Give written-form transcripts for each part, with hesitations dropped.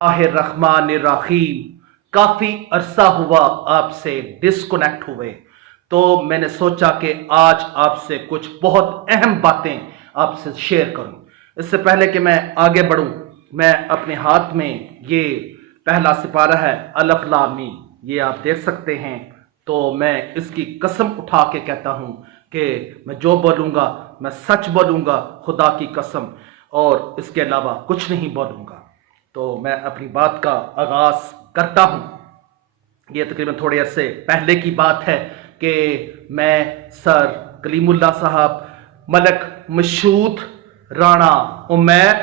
रहमान काफी अरसा हुआ आपसे डिस्कनेक्ट हुए, तो मैंने सोचा कि आज आपसे कुछ बहुत अहम बातें आपसे शेयर करूं। इससे पहले कि मैं आगे बढ़ूं, मैं अपने हाथ में ये पहला सिपारा है अलफ लाम मीम, ये आप देख सकते हैं। तो मैं इसकी कसम उठा के कहता हूं कि मैं जो बोलूंगा मैं सच बोलूंगा, खुदा की कसम, और इसके अलावा कुछ नहीं बोलूंगा। तो मैं अपनी बात का आगाज करता हूं। ये तकरीबन थोड़े अरसे पहले की बात है कि मैं सर कलीमुल्लाह साहब, मलक मशहूद, राणा उमैर,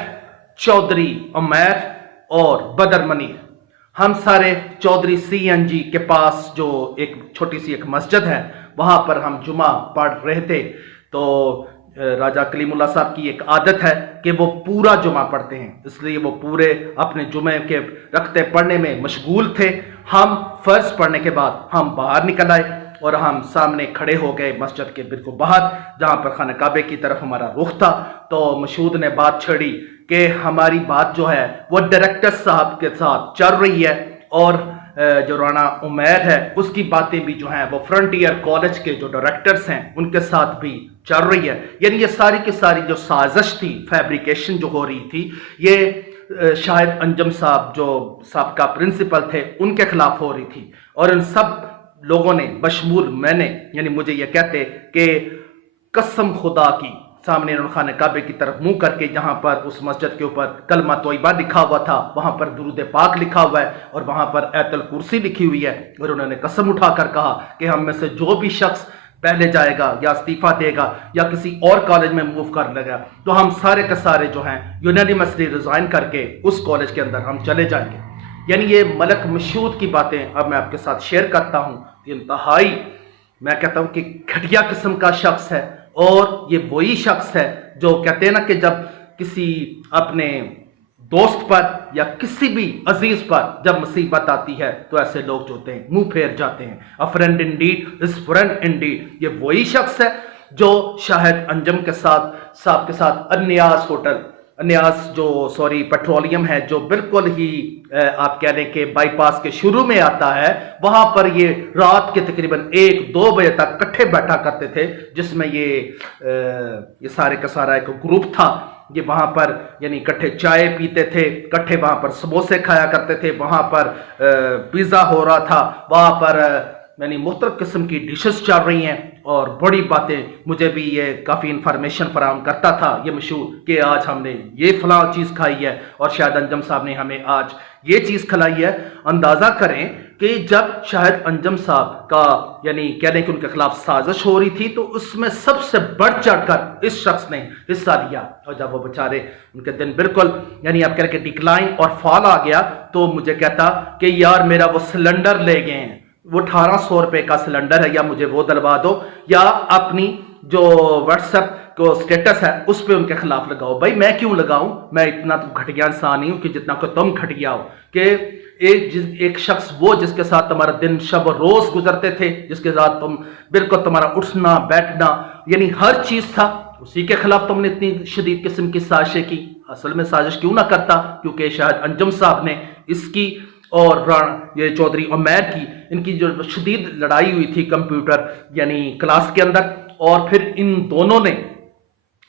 चौधरी उमैर और बदर मनीर, हम सारे चौधरी CNG के पास जो एक छोटी सी एक मस्जिद है, वहां पर हम जुमा पढ़ रहे थे। तो राजा कलीमुल्लाह साहब की एक आदत है कि वो पूरा जुमा पढ़ते हैं, इसलिए वो पूरे अपने जुमे के रखते पढ़ने में मशगूल थे। हम फर्ज पढ़ने के बाद हम बाहर निकल आए और हम सामने खड़े हो गए मस्जिद के बिल्कुल बाहर, जहां पर खाना काबे की तरफ हमारा रुख था। तो मशहूद ने बात छेड़ी कि हमारी बात जो है वो डायरेक्टर साहब के साथ चल रही है, और जो राणा उमैर है उसकी बातें भी जो हैं वो फ्रंटियर कॉलेज के जो डायरेक्टर्स हैं उनके साथ भी चल रही है। यानी ये सारी की सारी जो साजिश थी, फैब्रिकेशन जो हो रही थी, ये शाहिद अंजम साहब जो साबका प्रिंसिपल थे उनके खिलाफ हो रही थी। और इन सब लोगों ने बशमूल मैंने, यानी मुझे ये कहते कि कसम खुदा की, सामने खाने काबे की तरफ मुंह करके, जहां पर उस मस्जिद के ऊपर कलमा तोयबा लिखा हुआ था, वहां पर दुरूद पाक लिखा हुआ है और वहां पर आयतुल कुर्सी लिखी हुई है, और उन्होंने कसम उठाकर कहा कि हम में से जो भी शख्स पहले जाएगा या इस्तीफा देगा या किसी और कॉलेज में मूव कर लेगा, तो हम सारे के सारे जो हैं यूनानिमसली रिजाइन करके उस कॉलेज के अंदर हम चले जाएंगे। यानी ये मलक मशहूद की बातें अब मैं आपके साथ शेयर करता हूं। इंतहाई, मैं कहता हूं कि घटिया किस्म का शख्स है, और ये वही शख्स है जो कहते हैं ना कि जब किसी अपने दोस्त पर या किसी भी अजीज पर जब मुसीबत आती है तो ऐसे लोग जो होते हैं मुंह फेर जाते हैं। अ friend Indeed is friend Indeed. ये वही शख्स है जो शाहिद अंजम के साथ अन्यास होटल, अन्यास जो पेट्रोलियम है, जो बिल्कुल ही आप कह लें कि बाईपास के शुरू में आता है, वहां पर ये रात के तकरीबन 1-2 बजे तक इकट्ठे बैठा करते थे, जिसमें ये सारे का सारा एक ग्रुप था। ये वहां पर यानी इकट्ठे चाय पीते थे, इकट्ठे वहां पर समोसे खाया करते थे, वहां पर पिज्जा हो रहा था, वहां पर यानी मुख्तलिफ किस्म की डिशेस चल रही हैं, और बड़ी बातें मुझे भी ये काफ़ी इंफॉर्मेशन फराहम करता था ये मशहूर कि आज हमने ये फलां चीज़ खाई है और शाहिद अंजम साहब ने हमें आज ये चीज़ खिलाई है। अंदाज़ा करें कि जब शाहिद अंजम साहब का यानी कह लें कि उनके खिलाफ साजिश हो रही थी, तो उसमें सबसे बढ़ चढ़कर इस शख्स ने हिस्सा लिया। और जब वो बेचारे उनके दिन बिल्कुल यानी आप कह लें कि डिक्लाइन और फॉल आ गया, तो मुझे कहता कि यार मेरा वो सिलेंडर ले गए हैं, वो 1800 रुपए का सिलेंडर है, या मुझे वो दिलवा दो, या अपनी जो व्हाट्सएप को स्टेटस है उस पे उनके खिलाफ लगाओ। भाई मैं क्यों लगाऊं, मैं इतना तो घटिया इंसान नहीं हूं कि जितना को तुम घटिया हो कि एक शख्स वो जिसके साथ तुम्हारा दिन शब रोज गुजरते थे, जिसके साथ तुम बिल्कुल तुम्हारा उठना बैठना यानी हर चीज था, उसी के खिलाफ तुमने इतनी शदीद किस्म की साजिशें की। असल में साजिश क्यों ना करता, क्योंकि शाहिद अंजम साहब ने इसकी और ये चौधरी उमैर की, इनकी जो शदीद लड़ाई हुई थी कंप्यूटर यानी क्लास के अंदर, और फिर इन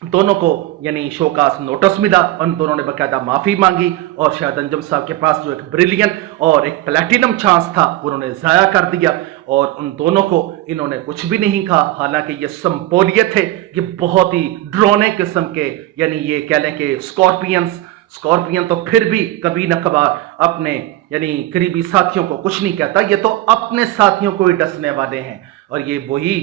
दोनों को यानी शोकास नोटिस मिला, उन दोनों ने बाकायदा माफी मांगी, और शाहिद अंजम साहब के पास जो एक ब्रिलियन और एक प्लेटिनम चांस था उन्होंने जाया कर दिया, और उन दोनों को इन्होंने कुछ भी नहीं कहा। हालांकि ये संपोलिये थे, ये बहुत ही ड्रोने किस्म के, यानी ये कह लें कि स्कॉर्पियन तो फिर भी कभी न कभार अपने यानी करीबी साथियों को कुछ नहीं कहता, ये तो अपने साथियों को ही डसने वाले हैं। और ये वही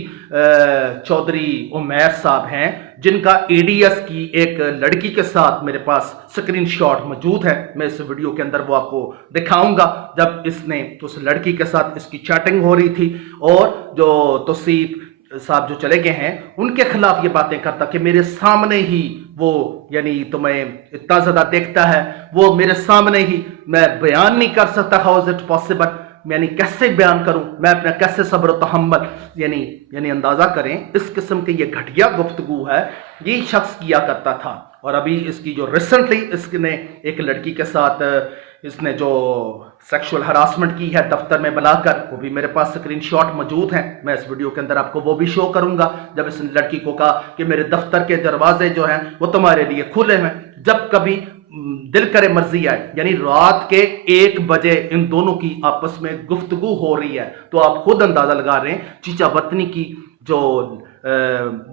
चौधरी उमैर साहब हैं जिनका ADS की एक लड़की के साथ मेरे पास स्क्रीनशॉट मौजूद है। मैं इस वीडियो के अंदर वो आपको दिखाऊंगा, जब इसने उस लड़की के साथ इसकी चैटिंग हो रही थी, और जो तौसीफ साहब जो चले गए हैं उनके खिलाफ ये बातें करता कि मेरे सामने ही वो यानी तुम्हें इतना ज्यादा देखता है, वो मेरे सामने ही, मैं बयान नहीं कर सकता, हाउ इज इट पॉसिबल, यानी कैसे बयान करूं मैं अपना, कैसे सब्र तहम्मुल, यानी अंदाजा करें इस किस्म की ये घटिया गुफ्तगू है ये शख्स किया करता था। और अभी इसकी जो रिसेंटली इसने एक लड़की के साथ اس نے جو سیکشول ہراسمنٹ کی ہے دفتر میں بلا کر، وہ بھی میرے پاس اسکرین شاٹ موجود ہیں، میں اس ویڈیو کے اندر آپ کو وہ بھی شو کروں گا، جب اس لڑکی کو کہا کہ میرے دفتر کے دروازے جو ہیں وہ تمہارے لیے کھلے ہیں، جب کبھی دل کرے مرضی آئے، یعنی رات کے 1 بجے ان دونوں کی آپس میں گفتگو ہو رہی ہے، تو آپ خود اندازہ لگا رہے ہیں چیچا وطنی کی جو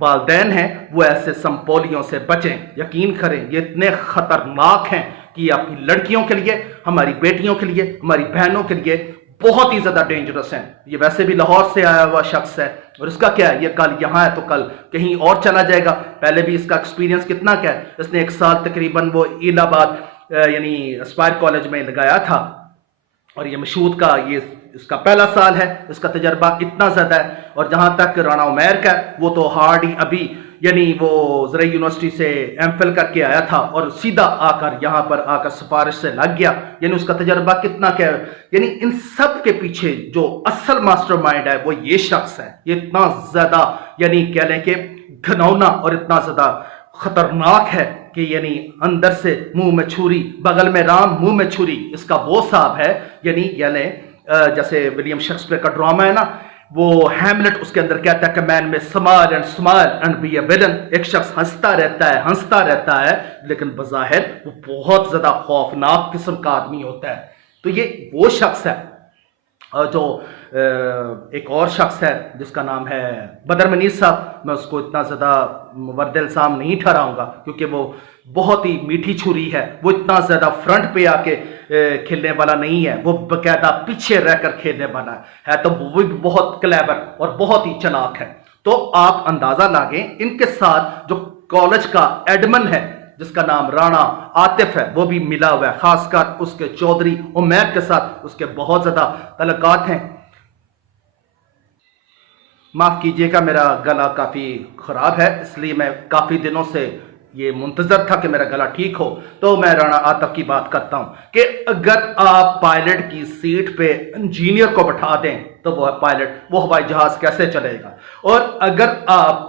والدین ہیں وہ ایسے سمپولیوں سے بچیں، یقین کریں یہ اتنے خطرناک ہیں کہ یہ آپ کی لڑکیوں کے لیے، ہماری بیٹیوں کے لیے، ہماری بہنوں کے لیے بہت ہی زیادہ ڈینجرس ہیں۔ یہ ویسے بھی لاہور سے آیا ہوا شخص ہے، اور اس کا کیا ہے، یہ کل یہاں ہے تو کل کہیں اور چلا جائے گا۔ پہلے بھی اس کا ایکسپیرینس کتنا کیا ہے، اس نے 1 سال تقریباً وہ الہ آباد یعنی اسپائر کالج میں لگایا تھا، اور یہ مشہود کا یہ اس کا پہلا سال ہے، اس کا تجربہ اتنا زیادہ ہے۔ اور جہاں تک رانا عمیر کا، وہ تو ہارڈ ہی ابھی یعنی وہ زرعی یونیورسٹی سے ایم فل کر کے آیا تھا اور سیدھا آ کر یہاں پر آ کر سفارش سے لگ گیا، یعنی اس کا تجربہ کتنا کیا ہے۔ یعنی ان سب کے پیچھے جو اصل ماسٹر مائنڈ ہے وہ یہ شخص ہے، یہ اتنا زیادہ یعنی کہہ لیں کہ گھنونا اور اتنا زیادہ خطرناک ہے کہ یعنی اندر سے منہ میں چھری، بغل میں رام منہ میں چھری، اس کا وہ صاحب ہے۔ یعنی جیسے ولیم شیکسپیئر کا ڈرامہ ہے نا، وہ ہیملٹ اس کے اندر کہتا ہے کہ مین میں smile and be a villain، ایک شخص ہنستا رہتا ہے لیکن بظاہر وہ بہت زیادہ خوفناک قسم کا آدمی ہوتا ہے۔ تو یہ وہ شخص ہے۔ جو ایک اور شخص ہے جس کا نام ہے بدر منیر صاحب، میں اس کو اتنا زیادہ مورد الزام نہیں ٹھہراؤں گا کیونکہ وہ بہت ہی میٹھی چھری ہے، وہ اتنا زیادہ فرنٹ پہ آ کے کھیلنے والا نہیں ہے، وہ باقاعدہ پیچھے رہ کر کھیلنے والا ہے تو وہ بھی بہت کلیور اور بہت ہی چلاک ہے۔ تو آپ اندازہ لاگیں ان کے ساتھ جو کالج کا ایڈمن ہے جس کا نام رانا عاطف ہے، وہ بھی ملا ہوا ہے، خاص کر اس کے چودھری عمیر کے ساتھ اس کے بہت زیادہ تعلقات ہیں۔ معاف کیجئے گا، میرا گلا کافی خراب ہے، اس لیے میں کافی دنوں سے یہ منتظر تھا کہ میرا گلا ٹھیک ہو، تو میں رانا عاطف کی بات کرتا ہوں کہ اگر آپ پائلٹ کی سیٹ پہ انجینئر کو بٹھا دیں تو وہ پائلٹ وہ ہوائی جہاز کیسے چلے گا، اور اگر آپ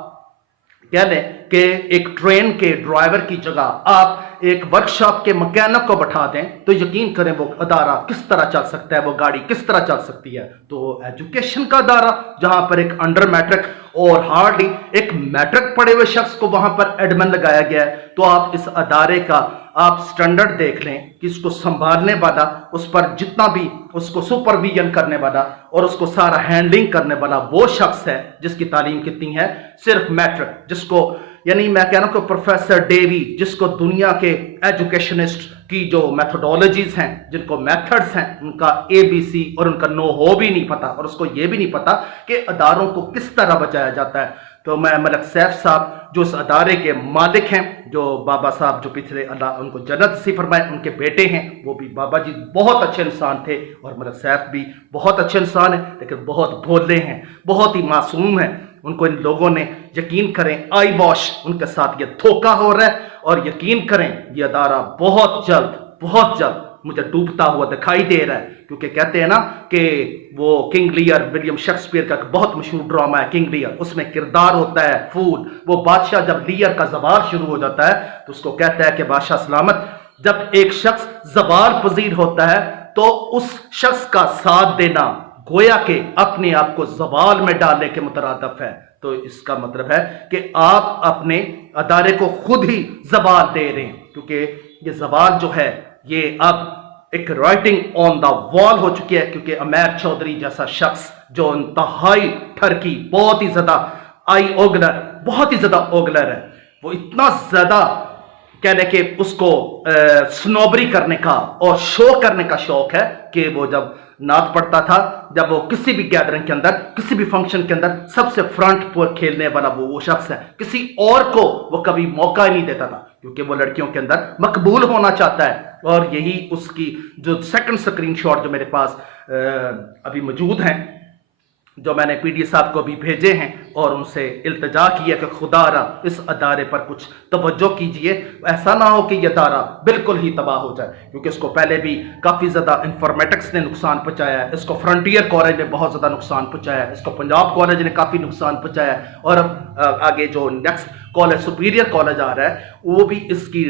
کہہ لیں کہ ایک ٹرین کے ڈرائیور کی جگہ آپ ایک ورکشاپ کے مکینک کو بٹھا دیں تو یقین کریں وہ ادارہ کس طرح چل سکتا ہے، وہ گاڑی کس طرح چل سکتی ہے۔ تو ایجوکیشن کا ادارہ جہاں پر ایک انڈر میٹرک اور ہارڈلی ایک میٹرک پڑھے ہوئے شخص کو وہاں پر ایڈمن لگایا گیا ہے، تو آپ اس ادارے کا آپ سٹینڈرڈ دیکھ لیں کہ اس کو سنبھالنے والا، اس پر جتنا بھی اس کو سپرویژن کرنے والا اور اس کو سارا ہینڈلنگ کرنے والا وہ شخص ہے جس کی تعلیم کتنی ہے، صرف میٹرک، جس کو یعنی میں کہہ رہا ہوں کہ پروفیسر ڈیوی جس کو دنیا کے ایجوکیشنسٹ کی جو میتھڈولوجیز ہیں، جن کو میتھڈز ہیں، ان کا ABC اور ان کا نو ہو بھی نہیں پتا، اور اس کو یہ بھی نہیں پتا کہ اداروں کو کس طرح بچایا جاتا ہے۔ تو میں ملک سیف صاحب جو اس ادارے کے مالک ہیں، جو بابا صاحب جو پچھلے اللہ ان کو جنت نصیب فرمائے، ان کے بیٹے ہیں، وہ بھی بابا جی بہت اچھے انسان تھے، اور ملک سیف بھی بہت اچھے انسان ہیں لیکن بہت بھولے ہیں، بہت ہی معصوم ہیں۔ ان کو ان لوگوں نے یقین کریں آئی واش ان کے ساتھ یہ دھوکہ ہو رہا ہے، اور یقین کریں یہ ادارہ بہت جلد مجھے ڈوبتا ہوا دکھائی دے رہا ہے، کیونکہ کہتے ہیں نا کہ وہ کنگ لیئر ولیم شیکسپیئر کا بہت مشہور ڈرامہ ہے کنگ لیئر، اس میں کردار ہوتا ہے فول، وہ بادشاہ جب لیئر کا زوال شروع ہو جاتا ہے تو اس کو کہتا ہے کہ بادشاہ سلامت، جب ایک شخص زوال پذیر ہوتا ہے تو اس شخص کا ساتھ دینا گویا کہ اپنے آپ کو زوال میں ڈالنے کے مترادف ہے۔ تو اس کا مطلب ہے کہ آپ اپنے ادارے کو خود ہی زوال دے رہے ہیں، کیونکہ یہ زوال جو ہے یہ اب ایک رائٹنگ آن دا وال ہو چکی ہے، کیونکہ عمیر چودھری جیسا شخص جو انتہائی ٹھرکی، بہت ہی زیادہ بہت ہی زیادہ اوگلر ہے، وہ اتنا زیادہ کہنے کہ اس کو سنوبری کرنے کا اور شو کرنے کا شوق ہے کہ وہ جب نعت پڑھتا تھا، جب وہ کسی بھی گیدرنگ کے اندر، کسی بھی فنکشن کے اندر سب سے فرنٹ پر کھیلنے والا وہ شخص ہے، کسی اور کو وہ کبھی موقع ہی نہیں دیتا تھا کیونکہ وہ لڑکیوں کے اندر مقبول ہونا چاہتا ہے۔ اور یہی اس کی جو سیکنڈ سکرین شاٹ جو میرے پاس ابھی موجود ہیں، जो मैंने पीडी साहब को भी भेजे हैं और उनसे इल्तिजा किया कि खुदारा इस अदारे पर कुछ तवज्जो कीजिए, ऐसा ना हो कि यह अदारा बिल्कुल ही तबाह हो जाए, क्योंकि इसको पहले भी काफ़ी ज़्यादा इंफॉर्मेटिक्स ने नुकसान पहुँचाया है, इसको फ्रंटियर कॉलेज ने बहुत ज़्यादा नुकसान पहुँचाया है, इसको पंजाब कॉलेज ने काफ़ी नुकसान पहुँचाया है, और अब आगे जो नेक्स्ट कॉलेज सुपीरियर कॉलेज आ रहा है वो भी इसकी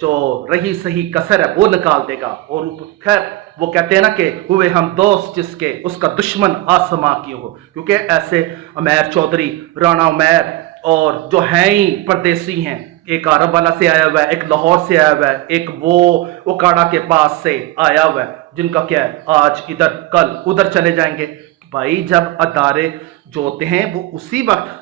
जो रही सही कसर है वो निकाल देगा। और खैर वो कहते हैं ना कि हुए हम दोस्त जिसके उसका दुश्मन आसमां क्यों हो, क्योंकि ऐसे उमैर चौधरी, राणा उमैर और जो हैं ही परदेसी हैं, एक अरब वाला से आया हुआ है, एक लाहौर से आया हुआ है, एक वो ओकाड़ा के पास से आया हुआ है, जिनका क्या है आज इधर कल उधर चले जाएंगे। भाई जब अदारे जो होते हैं वो उसी वक्त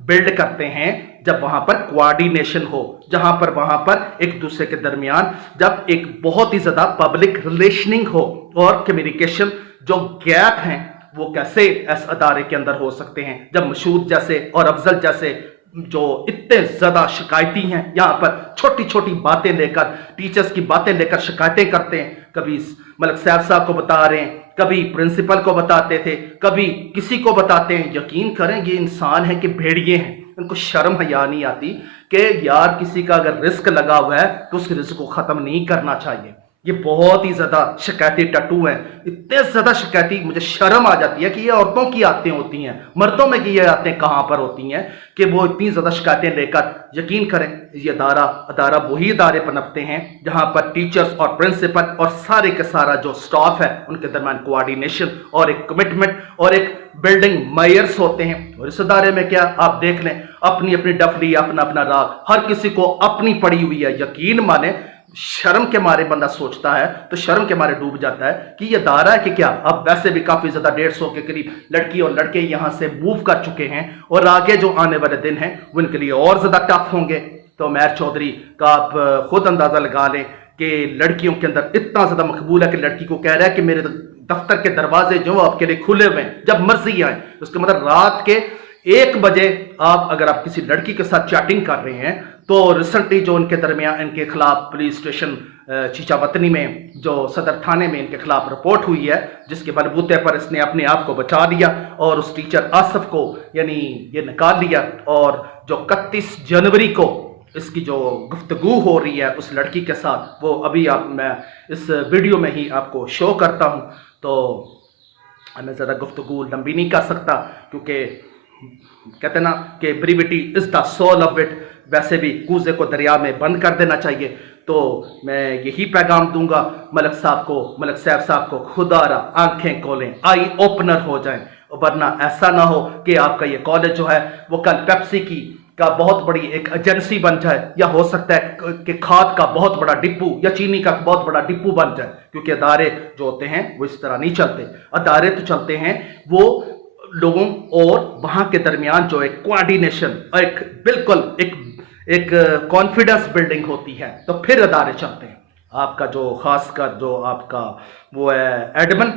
बिल्ड करते हैं जब वहां पर कोऑर्डिनेशन हो, जहां पर वहां पर एक दूसरे के दरमियान जब एक बहुत ही ज्यादा पब्लिक रिलेशनिंग हो, और कम्युनिकेशन जो गैप हैं वो कैसे इस अदारे के अंदर हो सकते हैं जब मशहूद जैसे और अफजल जैसे जो इतने ज्यादा शिकायती हैं, यहाँ पर छोटी छोटी बातें लेकर, टीचर्स की बातें लेकर शिकायतें करते हैं, कभी मलक सैफ साहब को बता रहे हैं, कभी प्रिंसिपल को बताते थे, कभी किसी को बताते हैं। यकीन करें ये इंसान है कि भेड़िए हैं, इनको शर्म हया नहीं आती कि यार किसी का अगर रिस्क लगा हुआ है तो उस रिस्क को खत्म नहीं करना चाहिए। ये बहुत ही ज्यादा शिकायती टट्टू हैं, इतने ज्यादा शिकायती, मुझे शर्म आ जाती है कि ये औरतों की आदतें होती हैं, मर्दों में की ये आदतें कहाँ पर होती हैं कि वो इतनी ज्यादा शिकायतें लेकर। यकीन करें ये अदारा वही अदारे पनपते हैं जहां पर टीचर्स और प्रिंसिपल और सारे के सारा जो स्टाफ है उनके दरमियान कोऑर्डिनेशन और एक कमिटमेंट और एक बिल्डिंग मेयर्स होते हैं। और इस अदारे में क्या आप देख लें, अपनी अपनी डफली, अपना अपना राग, हर किसी को अपनी पड़ी हुई है। यकीन माने शर्म के मारे बंदा सोचता है तो शर्म के मारे डूब जाता है कि ये दायरा है कि क्या। अब वैसे भी काफी ज्यादा 150 के करीब लड़की और लड़के यहां से मूव कर चुके हैं, और आगे जो आने वाले दिन हैं वो इनके लिए और ज्यादा टफ होंगे। तो उमैर चौधरी का आप खुद अंदाजा लगा लें कि लड़कियों के अंदर इतना ज्यादा मकबूल है कि लड़की को कह रहा है कि मेरे दफ्तर के दरवाजे जो आपके लिए खुले हुए हैं, जब मर्जी आए। उसका मतलब रात के 1 बजे अगर आप किसी लड़की के साथ चैटिंग कर रहे हैं तो रिसेंटली जो इनके दरमियान इनके खिलाफ पुलिस स्टेशन चीचावतनी में जो सदर थाने में इनके खिलाफ रिपोर्ट हुई है, जिसके बलबूते पर इसने अपने आप को बचा लिया और उस टीचर आसिफ को यानी ये निकाल लिया। और जो 31 जनवरी को इसकी जो गुफ्तगू हो रही है उस लड़की के साथ, वो अभी मैं इस वीडियो में ही आपको शो करता हूँ। तो मैं ज़्यादा गुफ्तगू लंबी नहीं कर सकता क्योंकि कहते ना कि brevity is the soul of it. वैसे भी कूजे को दरिया में बंद कर देना चाहिए। तो मैं यही पैगाम दूंगा मलक सैफ साहब को, खुदारा आंखें खोलें, आई ओपनर हो जाएं, वरना ऐसा ना हो कि आपका ये कॉलेज जो है वो कल पेप्सी का बहुत बड़ी एक एजेंसी बन जाए, या हो सकता है कि खाद का बहुत बड़ा डिपू या चीनी का बहुत बड़ा डिपू बन जाए। क्योंकि अदारे जो होते हैं वो इस तरह नहीं चलते। अदारे तो चलते हैं वो लोगों और वहां के दरमियान जो एक कोऑर्डिनेशन, एक बिल्कुल एक कॉन्फिडेंस बिल्डिंग होती है, तो फिर अदारे चलते हैं। आपका जो खासकर जो आपका वो है एडमन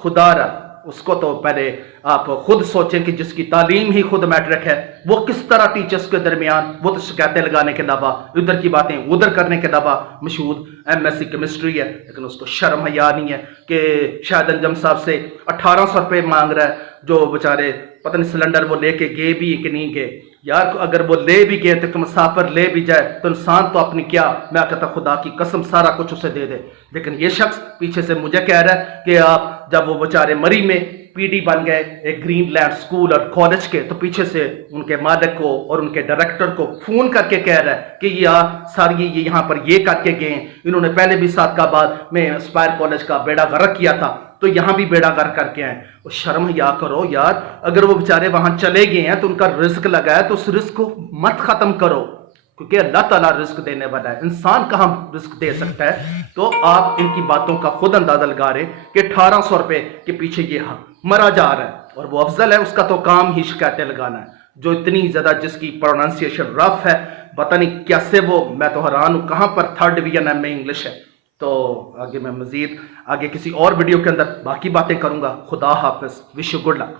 खुदारा, उसको तो पहले आप खुद सोचें कि जिसकी तालीम ही खुद मैट्रिक है, वो किस तरह टीचर्स के दरमियान वो तो शिकायतें लगाने के अलावा, इधर की बातें उधर करने के अलावा मशहूर MSc केमिस्ट्री है, लेकिन उसको शर्म हया नहीं है कि शायद अंजम साहब से 1800 रुपये मांग रहा है, जो बेचारे पता नहीं सिलेंडर वो लेके गए भी कि नहीं गए। यार अगर वो ले भी गए तो मुसाफिर ले भी जाए तो इंसान तो अपनी क्या, मैं कहता खुदा की कसम सारा कुछ उसे दे दे। लेकिन ये शख्स पीछे से मुझे कह रहा है कि आप जब वो बेचारे मरी में PD बन गए एक ग्रीनलैंड स्कूल और कॉलेज के, तो पीछे से उनके मालिक को और उनके डायरेक्टर को फोन करके कह रहा है कि ये यहाँ पर ये करके गए हैं, इन्होंने पहले भी सादकाबाद में एस्पायर कॉलेज का बेड़ा गर्क किया था तो यहाँ भी बेड़ा गर्क करके आए। और शर्म या करो यार, अगर वो बेचारे वहां चले गए हैं तो उनका रिस्क लगा है तो उस रिस्क को मत खत्म करो, क्योंकि अल्लाह ताला रिस्क देने वाला है, इंसान कहाँ रिस्क दे सकता है। तो आप इनकी बातों का खुद अंदाजा लगा रहे कि 1800 रुपए के पीछे ये मरा जा रहा है, और वो अफजल है उसका तो काम ही शिकायतें लगाना है, जो इतनी ज्यादा जिसकी प्रोनाउंसिएशन रफ है, पता नहीं कैसे वो, मैं तो हैरान हूँ कहाँ पर 3rd डिवीजन में इंग्लिश है। तो आगे मैं मजीद आगे किसी और वीडियो के अंदर बाकी बातें करूंगा। खुदा हाफिज, विश यू गुड लक।